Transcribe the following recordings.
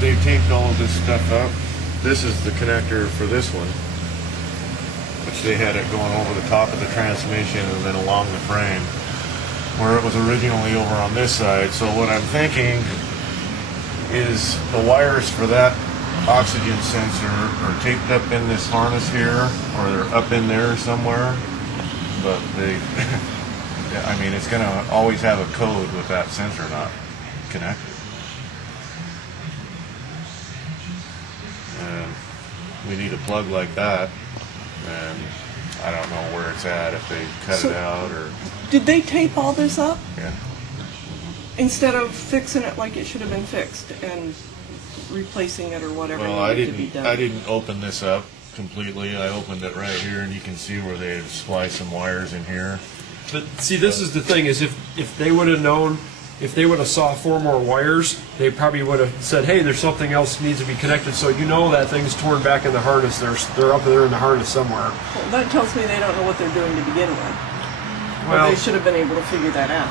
they taped all of this stuff up. This is the connector for this one, which they had it going over the top of the transmission and then along the frame, where it was originally over on this side. So what I'm thinking is the wires for that oxygen sensor are taped up in this harness here, or they're up in there somewhere. But they, I mean, it's going to always have a code with that sensor not connected. And we need a plug like that, and I don't know where it's at, if they cut it out or... Did they tape all this up? Yeah. Instead of fixing it like it should have been fixed and replacing it or whatever Well, needed to be done? I didn't open this up completely. I opened it right here, and you can see where they had spliced some wires in here. But see, this is the thing, is if they would have known, if they would have saw 4 more wires, they probably would have said, hey, there's something else needs to be connected. So you know that thing's torn back in the harness. They're up there in the harness somewhere. Well, that tells me they don't know what they're doing to begin with. Well, or they should have been able to figure that out.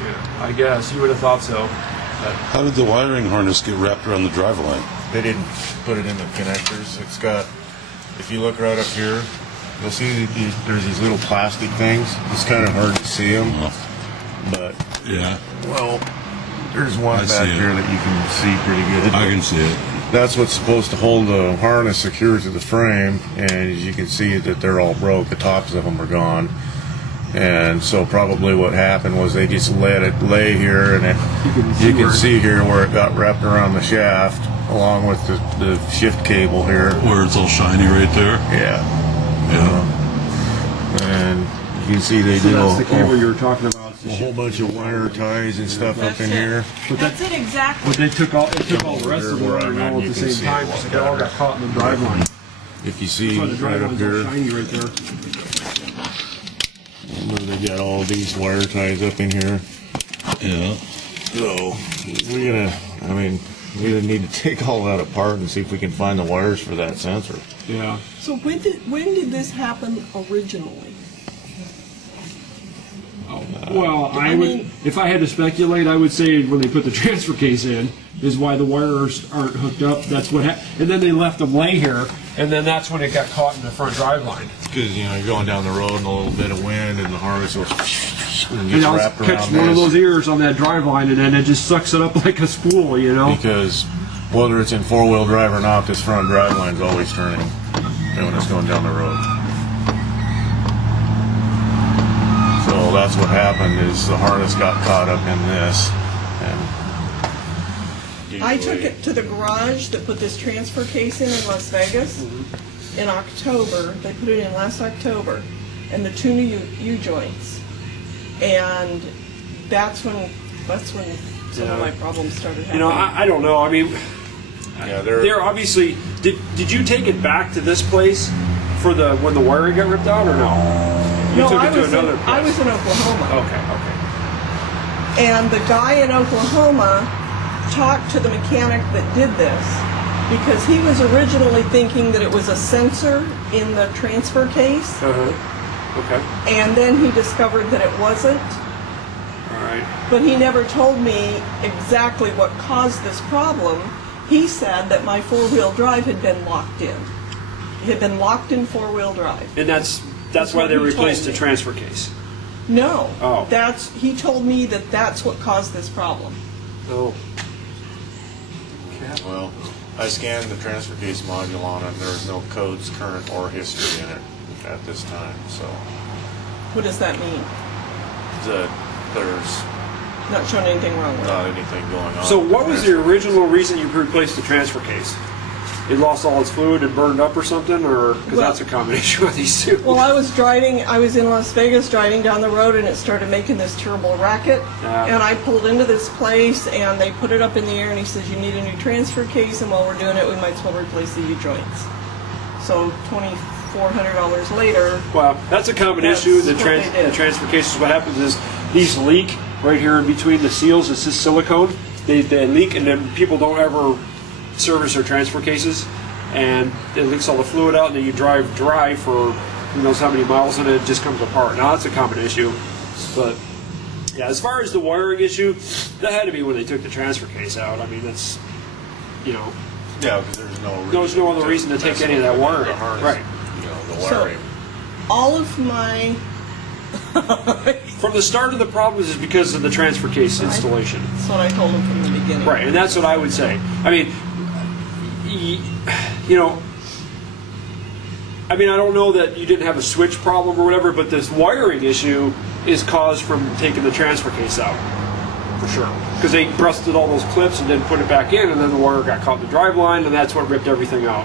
Yeah, I guess. You would have thought so. But how did the wiring harness get wrapped around the driveline? They didn't put it in the connectors. It's got, if you look right up here, you'll see there's these little plastic things. It's kind of hard to see them, but yeah. Well, there's one back here that you can see pretty good. I can see it. That's what's supposed to hold the harness secure to the frame, and as you can see that they're all broke. The tops of them are gone. And so probably what happened was they just let it lay here, and you can see here where it got wrapped around the shaft, along with the shift cable here. Where it's all shiny right there? Yeah. Yeah. And you can see they did that's the cable you were talking about. A whole bunch of wire ties and stuff up in here. That's it exactly. But they took all the rest of the wiring all at the same time, so they all got caught in the driveline. If you see That's why the right up driveline's here, all shiny right there. they got all these wire ties up in here. Yeah. So we're gonna need to take all that apart and see if we can find the wires for that sensor. Yeah. So when did this happen originally? Well, if I had to speculate, I would say when they put the transfer case in is why the wires aren't hooked up. That's what happened. And then they left them lay here, and then that's when it got caught in the front drive line. Because, you're going down the road and a little bit of wind and the harness will And I'll catch one of those ears on that drive line, and then it just sucks it up like a spool, Because whether it's in four-wheel drive or not, this front drive line's always turning when it's going down the road. So that's what happened, is the harness got caught up in this. And I took it to the garage that put this transfer case in Las Vegas in October. They put it in last October, and the two new U-joints. And that's when some of my problems started happening. I don't know. I mean, yeah, they're obviously. Did you take it back to this place for when the wiring got ripped out, or no? You took it to another place. I was in Oklahoma. Okay. And the guy in Oklahoma talked to the mechanic that did this because he was originally thinking that it was a sensor in the transfer case. Okay. And then he discovered that it wasn't. All right. But he never told me exactly what caused this problem. He said that my four-wheel drive had been locked in. It had been locked in four-wheel drive. And that's why they replaced the transfer case. No. Oh. He told me that that's what caused this problem. Oh. Well, I scanned the transfer case module on it. There's no codes, current, or history in it at this time. So. What does that mean? That there's not showing anything wrong with not it. anything going on. So what was the original reason you replaced the transfer case? It lost all its fluid and burned up or something, or because that's a combination of these two. Well, I was in Las Vegas driving down the road, and it started making this terrible racket. And I pulled into this place, and they put it up in the air, and he says, you need a new transfer case, and while we're doing it, we might as well replace the U-joints. So $2,400 later. Well, that's a common issue. The transfer cases, what happens is these leak right here in between the seals. It's just silicone. They leak, and then people don't ever service their transfer cases, and it leaks all the fluid out, and then you drive dry for who knows how many miles, and it just comes apart. Now that's a common issue, but yeah, as far as the wiring issue, that had to be when they took the transfer case out. I mean, you know. Yeah, because there's no reason. There's no other reason to take any of that wiring. The harness, Right. You know, the So, wiring. all of my From the start of the problem is because of the transfer case installation. That's what I told him from the beginning. Right, and that's what I would say. I mean, you know, I mean, I don't know that you didn't have a switch problem or whatever, but this wiring issue is caused from taking the transfer case out, for sure. Because they rusted all those clips and then put it back in, and then the wire got caught in the drive line, and that's what ripped everything out.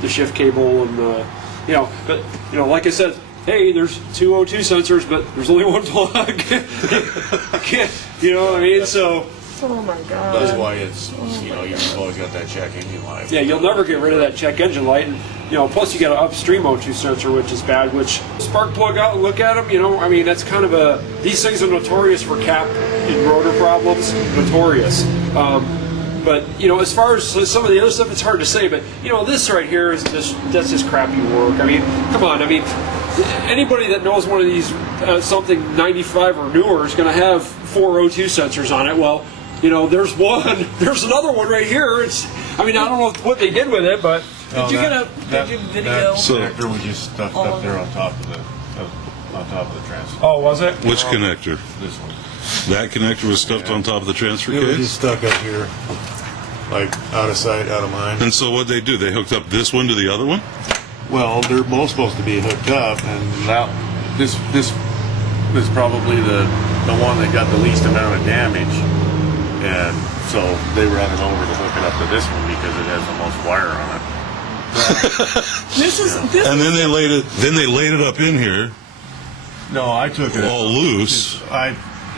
The shift cable and the, you know, but, you know, like I said, hey, there's two O2 sensors, but there's only one plug. You know what I mean? So. Oh my God. That's why it's, you know, you've always got that check engine light. Yeah, you'll never get rid of that check engine light, and you know, plus you got an upstream O2 sensor, which is bad. Which spark plug out and look at them. You know, I mean, that's kind of a. These things are notorious for cap and rotor problems. Notorious. But you know, as far as some of the other stuff, it's hard to say. But you know, this right here is that's just crappy work. I mean, come on. I mean, anybody that knows one of these something 95 or newer is going to have 4 O2 sensors on it. Well. You know, there's one. There's another one right here. It's. I mean, I don't know what they did with it, but Did you video? That connector was just stuck up there on top of the transfer. oh, was it? Which connector? This one. That connector was stuffed on top of the transfer It was case? just stuck up here, like out of sight, out of mind. And so what they do? They hooked up this one to the other one? Well, they're both supposed to be hooked up, and now this is probably the one that got the least amount of damage. And so they ran it over to hook it up to this one because it has the most wire on it. This And then they laid it up in here, No, I took it all loose.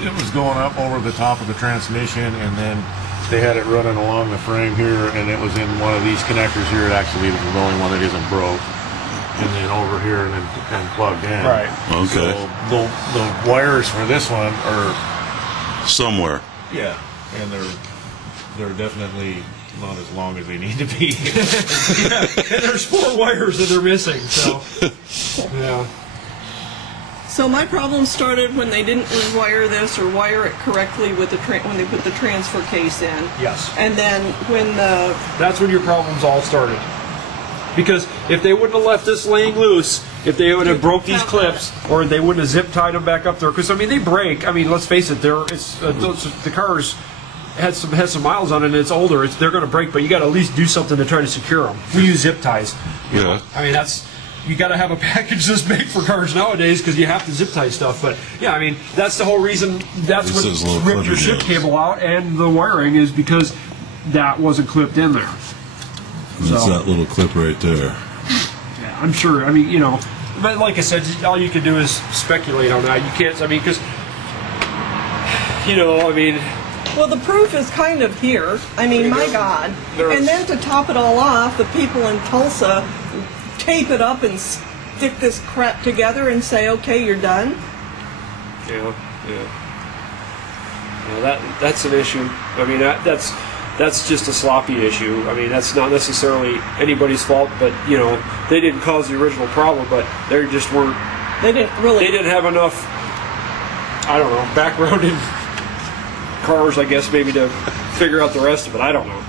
It was going up over the top of the transmission, and then they had it running along the frame here, and it was in one of these connectors here. It actually was the only one that isn't broke. And then over here, and then plugged in. Right. Okay. So the wires for this one are Somewhere. yeah. And they're definitely not as long as they need to be. And there's 4 wires that they're missing. So. Yeah. So my problem started when they didn't rewire this or wire it correctly with the when they put the transfer case in. Yes. And then when the That's when your problems all started. Because if they wouldn't have left this laying loose, if they would have broke these clips, or they wouldn't have zip tied them back up there, because I mean they break. I mean, let's face it, the cars has some miles on it, and it's older. They're going to break, but you got to at least do something to try to secure them. We use zip ties. You know? I mean you got to have a package this big for cars nowadays because you have to zip tie stuff. But yeah, I mean that's the whole reason. That's what ripped your shift cable out and the wiring is because that wasn't clipped in there. That's that little clip right there. Yeah, I'm sure. I mean, you know, but like I said, all you can do is speculate on that. You can't. I mean, because you know, I mean. well, the proof is kind of here. I mean, my God. And then to top it all off, the people in Tulsa tape it up and stick this crap together and say, okay, you're done. Yeah. That's an issue. I mean, that's just a sloppy issue. I mean, that's not necessarily anybody's fault, but you know, they didn't cause the original problem, but they just weren't. They didn't have enough. I don't know, background in cars, I guess, maybe to figure out the rest of it. I don't know.